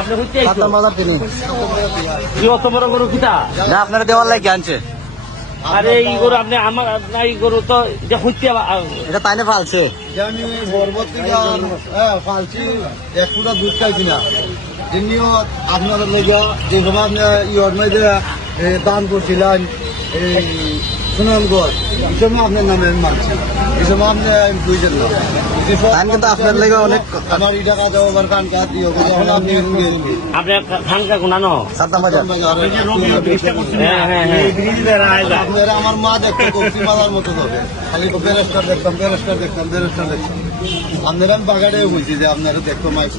আপনি হচ্ছে সাতার বাজার কিনি কি অত বড় গরু কিতা? না আপনারা দেওয়ার লাগে আনছে আরে এই গরু আপনি আমার এই গরু তো যে হচ্ছে এটা তাইনে ফালছে আমি পরবর্তী ফালছি এক ফুটা দুধ খাইছি না যেমনিও আপনাদের লেগে যে সময় আপনি ইয়র মধ্যে দান করছিলেন এই সুনামগঞ্জ এই সময় আপনার নামে আমি মানছি এই সময় আপনি বুঝছেন না তাই কিন্তু আপনার লেগে অনেক আমার এই টাকা দেওয়া আমার কান কাজ দিয়ে এখন আপনি আপনার খানকা গুনানো সাতার বাজার হ্যাঁ হ্যাঁ হ্যাঁ আপনারা আমার মা দেখতে কফি মালার মতো হবে খালি বেরেস্টার দেখতাম বেরেস্টার দেখতাম বেরেস্টার দেখতাম আপনারা আমি বাগাড়ে বলছি যে আপনারা দেখতো মাইক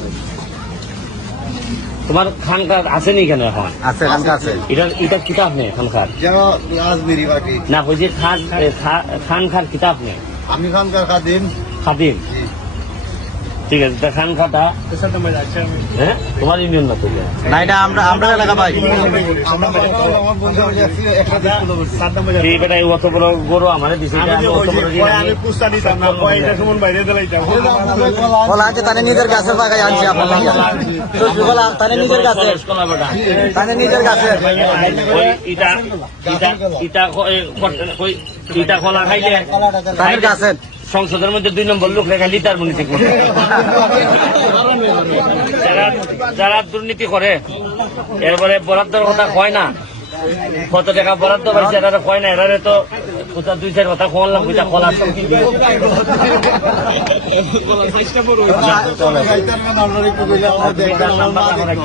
তোমার খানকার আছেনি কেন এখন? আছে খানকা আছে এটা কিতাব নেই খানকার যারা রাজমেরি বাকি না বুঝি খানকার কিতাব নেই আমি খানকার খাদিম খাদিম ঠিক আছে খানকাটা হ্যাঁ তোমার ইউনিয়ন না তুই না এটা আমরা এলাকা ভাই আমার বন্ধু একটা এই বেটা অত বড় গরু আমার দিছে বলা আছে তানে নিজের গাছের বাগায় আনছি আপনার লাগে বলা তানে নিজের গাছে তানে নিজের গাছে ইটা কলা খাইলে তানের গাছের সংসদের মধ্যে 2 নম্বর লোক রেখা লিটার মনীতি করে যারা দুর্নীতি করে এরপরে বরাদ্দের কথা কয় না কত টাকা বরাদ্দ পাইছে এরা কয় না এরারে তো কোথা 2-4 কথা কলাম কোথা কলা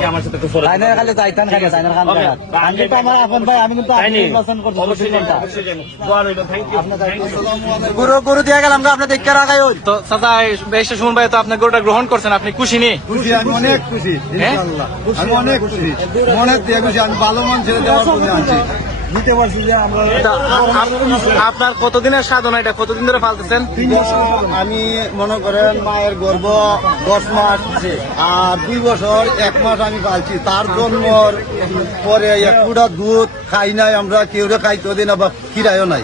আমার সাথে একটু সরে তাইনের খালি যাইতান খালি তাইনের খান আমি কিন্তু আমার আপন ভাই আমি কিন্তু নির্বাচন করছি অবশ্যই গরু গরু দিয়ে গেলাম আপনি দেখতে রাখাই ওই তো চাচা বেশ শুন ভাই তো আপনি গরুটা গ্রহণ করছেন, আপনি খুশি নি? খুশি আমি অনেক খুশি ইনশাআল্লাহ আমি অনেক খুশি মনের দিয়ে খুশি আমি ভালো মন ছেড়ে দেওয়ার জন্য আছি নিতে পারছি যে আমরা আপনার কতদিনের সাধনা, এটা কতদিন ধরে পালতেছেন? আমি মনে করেন মায়ের গর্ভ 10 মাস আর 2 বছর 1 মাস আমি পালছি তার জন্মর পরে এক ফুটা দুধ খাই নাই আমরা কেউ খাইতে দিন আবার খিরাইও নাই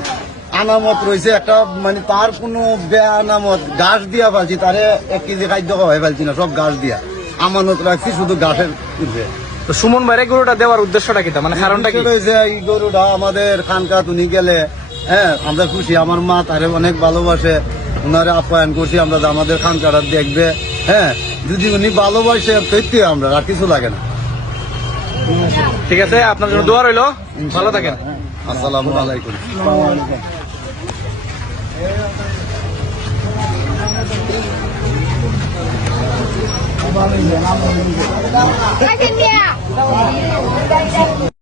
আনামত রয়েছে একটা মানে তার কোনো বেআনামত ঘাস দিয়া পালছি তারে 1 কেজি খাদ্য খাওয়াই পালছি না সব ঘাস দিয়া আমানত রাখছি শুধু ঘাসের উঠবে। তো সুমন ভাইরে গরুটা দেওয়ার উদ্দেশ্যটা কি, মানে কারণটা কি? রয়েছে এই গরুটা আমাদের খানকা তুমি গেলে হ্যাঁ আমরা খুশি আমার মা তারে অনেক ভালোবাসে ওনারে আপ্যায়ন করছি আমরা যে আমাদের খানকাটা দেখবে হ্যাঁ যদি উনি ভালোবাসে সত্যি আমরা আর কিছু লাগে না। ঠিক আছে, আপনার জন্য দোয়া রইলো, ভালো থাকেন। আসসালামু আলাইকুম। Gracias.